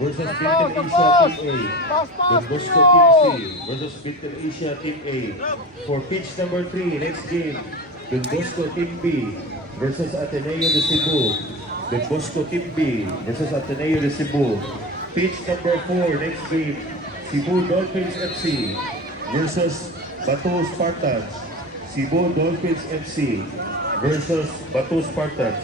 versus Bintel Asia Team A. Don Bosco Team C versus Bintel Asia Team A. For pitch number 3, next game, Don Bosco Team B versus Ateneo de Cebu. Don Bosco Team B versus Ateneo de Cebu. Pitch number 4, next game, Cebu Dolphins FC versus Bato Spartans. Cebu Dolphins FC versus Bato Spartans.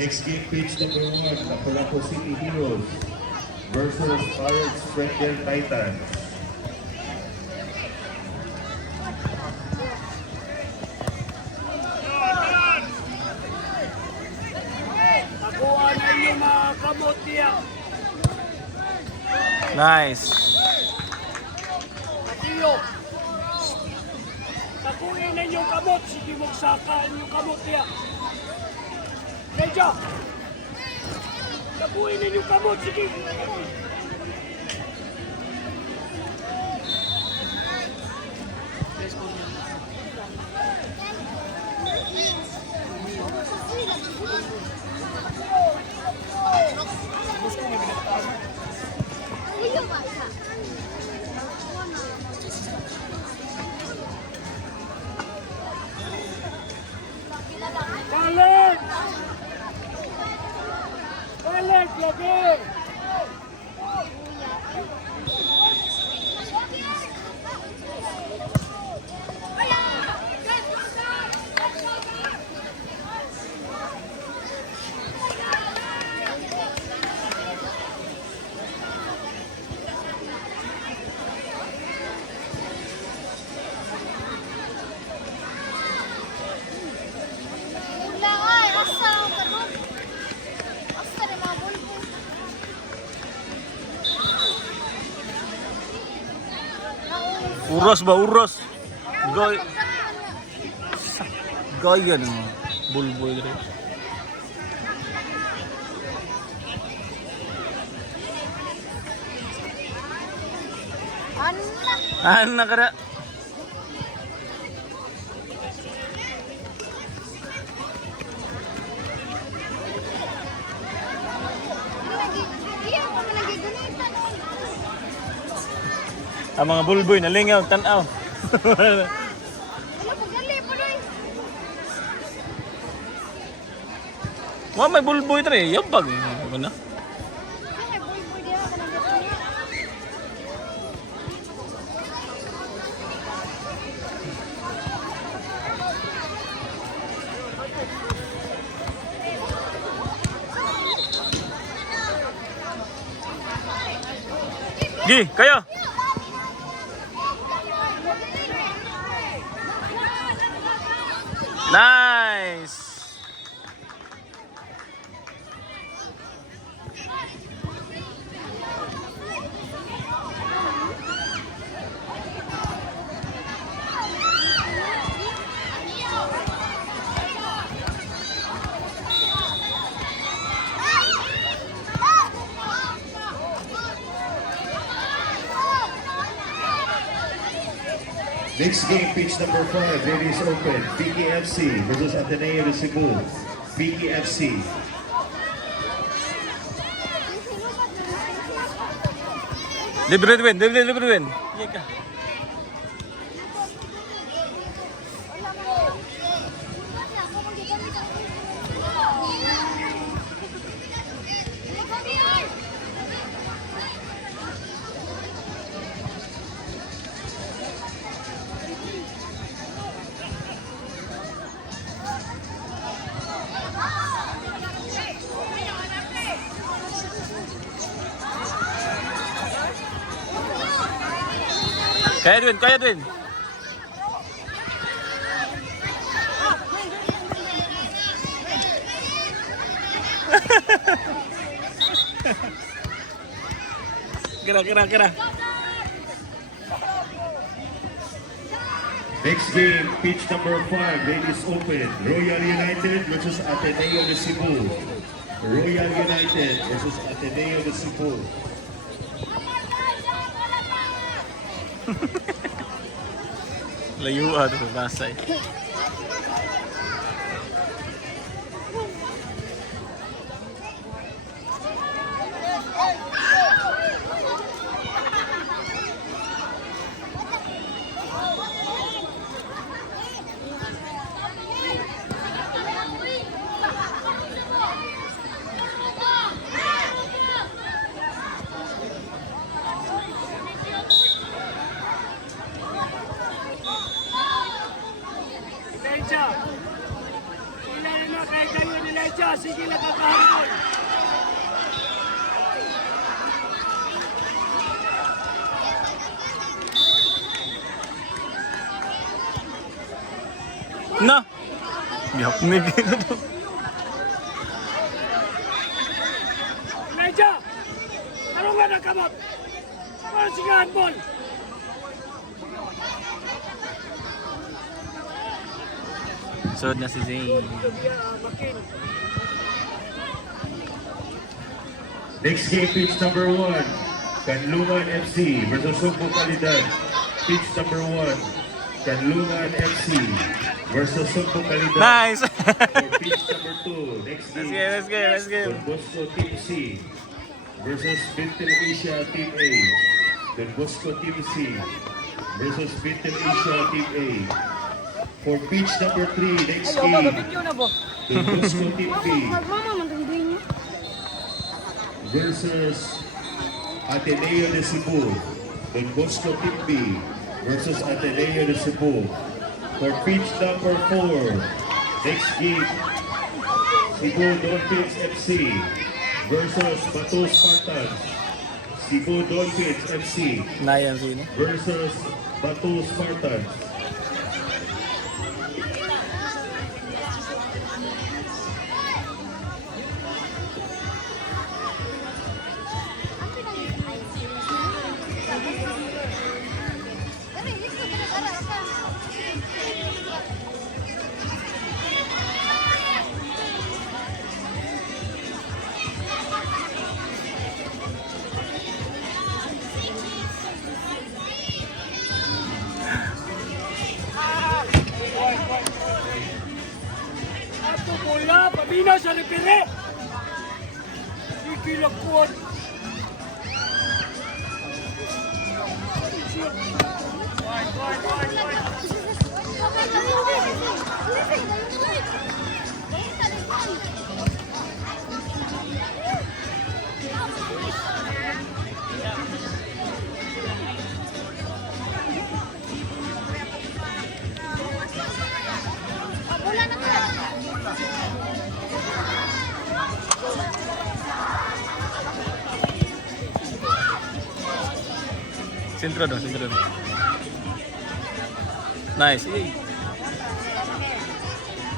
Next game, pitch number 1, Lapu-Lapu City Heroes versus Pirates Springdale Titans. Nice. Takuin na inyong kamot, sige magsaka inyong kamot niya. Medyo! Takuin na inyong kamot, sige. Balik! Balik lagi! Uros ba? Uros. Goy. Goyan mo. Bulbul rin. Ano ka na? Ang mga bulboy nalingaw, tanaw. Wah, may bulboy tre, yabag. Ano na? Gi, kayo. Nice. Next game, pitch number 5, it is open. PKFC versus Ateneo de Cebu. PKFC. Libre win, libre win. Iya ka. Kaya Edwin. Kira. Next game, pitch number 5, ladies open. Royal United versus Ateneo de Cebu. Royal United versus Ateneo de Cebu. Layuan ito, Pasay. Elijah. Sila na kay kayo ni Elijah. Sige lang kakahapon. Na! Biyak ni Gino. Elijah! Ano nga nagkamot? Ano sige handball? Sod na si Zane. Makin. Next game, pitch number 1, Kanlungan FC versus Sugbo Calidad. Pitch number 1, Kanlungan FC versus Sugbo Calidad. Nice! For pitch number 2, next game, Let's go. Don Bosco Team C versus Bintel Asia Team A. Don Bosco Team C versus Bintel Asia Team A. For pitch number 3, next game, Don Bosco Team B versus Ateneo de Cebu. Don Bosco Team B versus Ateneo de Cebu. For pitch number 4, next game, Cebu Dolphins FC versus Bato Spartans. Cebu Dolphins FC Nayan sino? versus Bato Spartans. Ato bola, pabina sa repere. Sige lang kuwan. Sentro dong. Nice.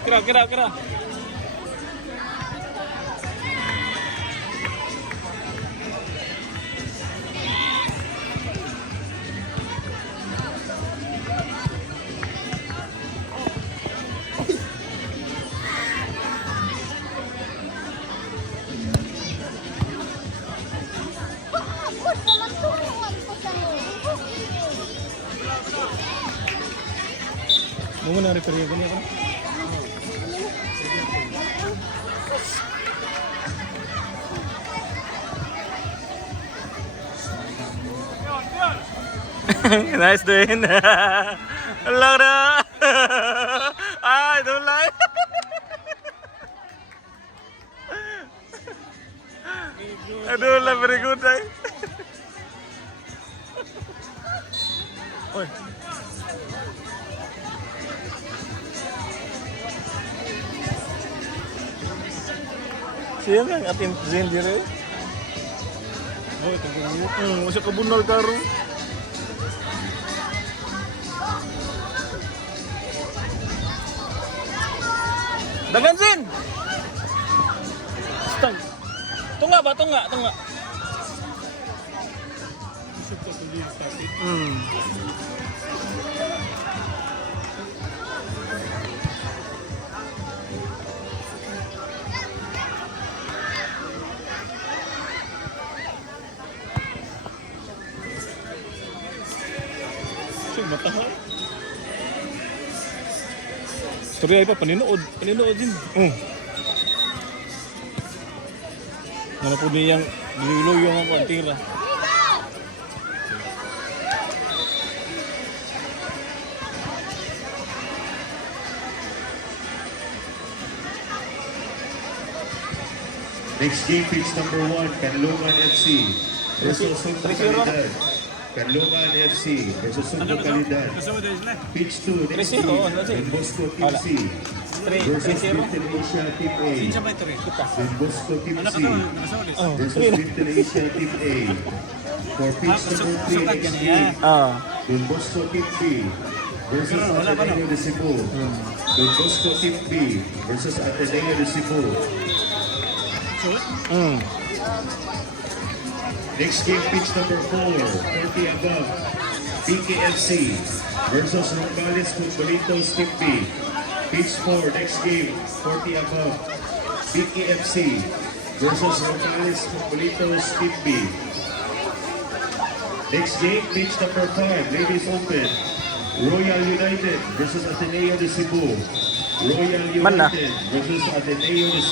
Kira. Mau na repair ko niya. Nice doing. Allah na. I don't like. Aduh lah, very good day. Oi. Siya lang ating Zen dire. Oh, ito. Masih kabunol karo. Dagan Zen. Stang. Tunga ba? Tunga. Hmm. Siyang matahay. Story ay pa, paninood. Paninood din. Oh. Ano po niyang niluyo ang ako ang tira. Next game, pitch number 1, Canlungan FC versus Sumbo Calidad. Canlungan FC versus Sumbo Calidad. Pitch 2, next game, Don Bosco Team C versus Little Asia Team A. Don Bosco Team C versus Little Asia Team A. For pitch number 3, next game, Don Bosco Team B versus Ateneo de Cebu. Don Bosco Team B versus Ateneo de Cebu. Hmm. Next game, pitch number 4, 30 above, BKFC versus Nogales Futbolitos Team B. Pitch 4, next game, 40 above, BKFC versus Nogales Futbolitos Team B. Next game, pitch number 5, ladies open, Royal United versus Ateneo de Cebu. Royal Man na. United versus Ateneo de Cebu.